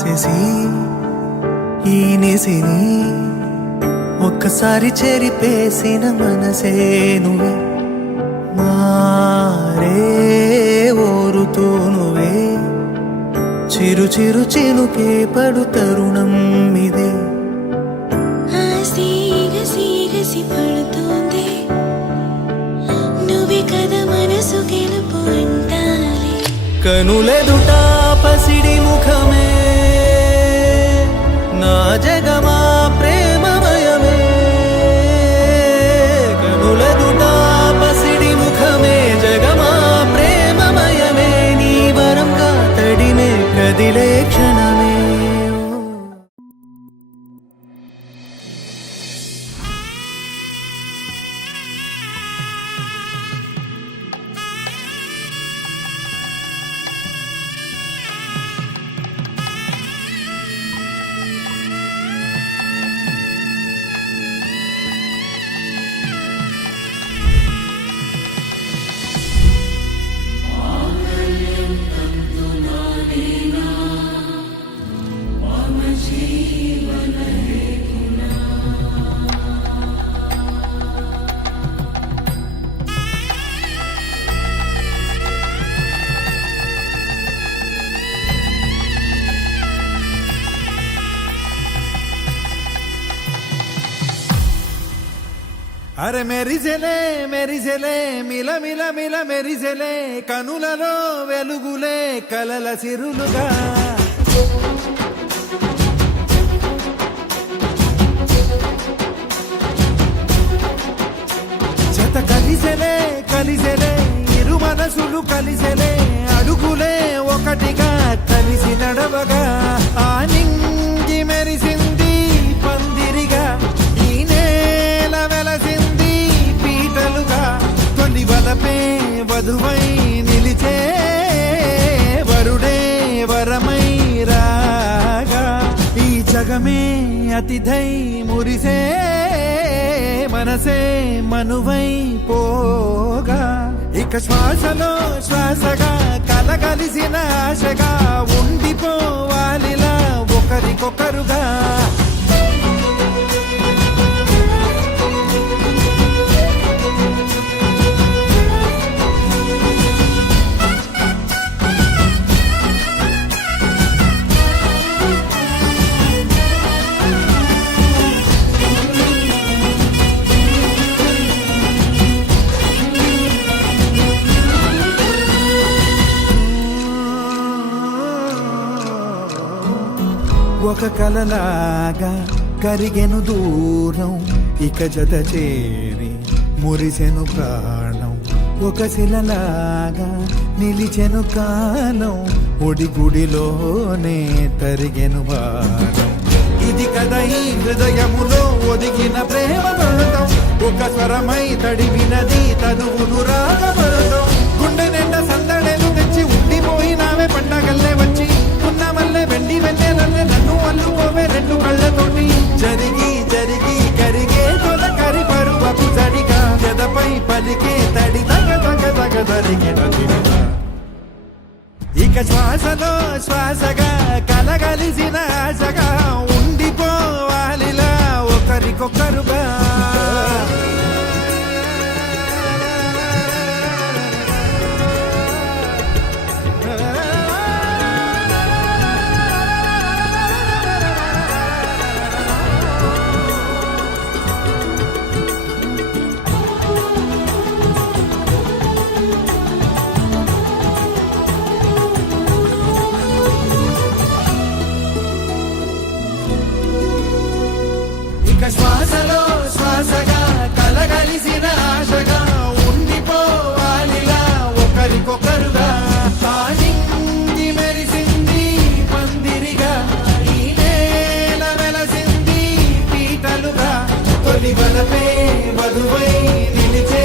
రాసేసి ఈ నిసిని ఒక్కసారి చెరిపేసిన మనసే నువ్వే మారే ఓరుతూ నువ్వే చిరు చిరు చినుకే పడు తరుణం ఇదే గసి పడుతోంది నువ్వే కదా మనసు గెలుపు అంటాలి కనులెదుట పసిడి ముఖమే నా జగమా ప్రేమమయమే కనులెదుట పసిడి ముఖమే జగమా ప్రేమమయమే నీ వరంగా తడిమే కదిలే క్షణమే అరే మెరిసెలే మెరిసెలే మిల మిల మిల మెరిసెలే కనులలో వెలుగులే కలల సిరులుగా జత కలిసెలే కలిసెలే ఇరు మనసులు కలిసెలే అడుగులే ఒకటిగా కలిసి నడవగా ఆ నింగి మెరిసింది పందిరిగా ఈ నేల వెలసింది పీటలుగా తొలి వలపే వధువై నిలిచే వరుడే వరమై రాగా ఈ జగమే అతిథై మురిసే మనసే మనువై పోగా ఇక శ్వాసలో శ్వాసగా కలగలిసిన ఆశగా ఉండిపోవాలిలా ఒకరికొకరుగా ఒక కలలాగా కరిగెను దూరం ఇక జత చేరి మురిసెను ప్రాణం ఒక శిలలాగా నిలిచెను కాలం ఒడిగుడిలోనే తరిగెను వారం ఇది కదా ఈ హృదయములో ఒదిగిన ప్రేమ పడతాం ఒక స్వరమై తడివినది తనువును రాగపడతాం గుండె నిండా సందడేలు తెచ్చి ఉండిపోయినావే పండగల్లే వచ్చి ఉన్న మల్లె వెండి వెన్నెలల్లే నన్ను అల్లుకోవే రెండు కళ్ళతోటి జరిగి జరిగి కరిగే తొల కరి పరువకు జడిగా గదపై పలికే తడి తగ తగ తగ జరిగిన ఇక శ్వాసలో శ్వాసగా కలగలిసిన ఆశగా ఉండిపోవాలిలా ఒకరికొకరుగా శ్వాసలో శ్వాసగా కలగలిసిన ఆశగా ఉండిపోవాలిలా ఒకరికొకరుగా తానింగి మెరిసింది పందిరిగా ఈ నేల వెలసింది పీటలుగా తొలి వలపే వధువై నిలిచే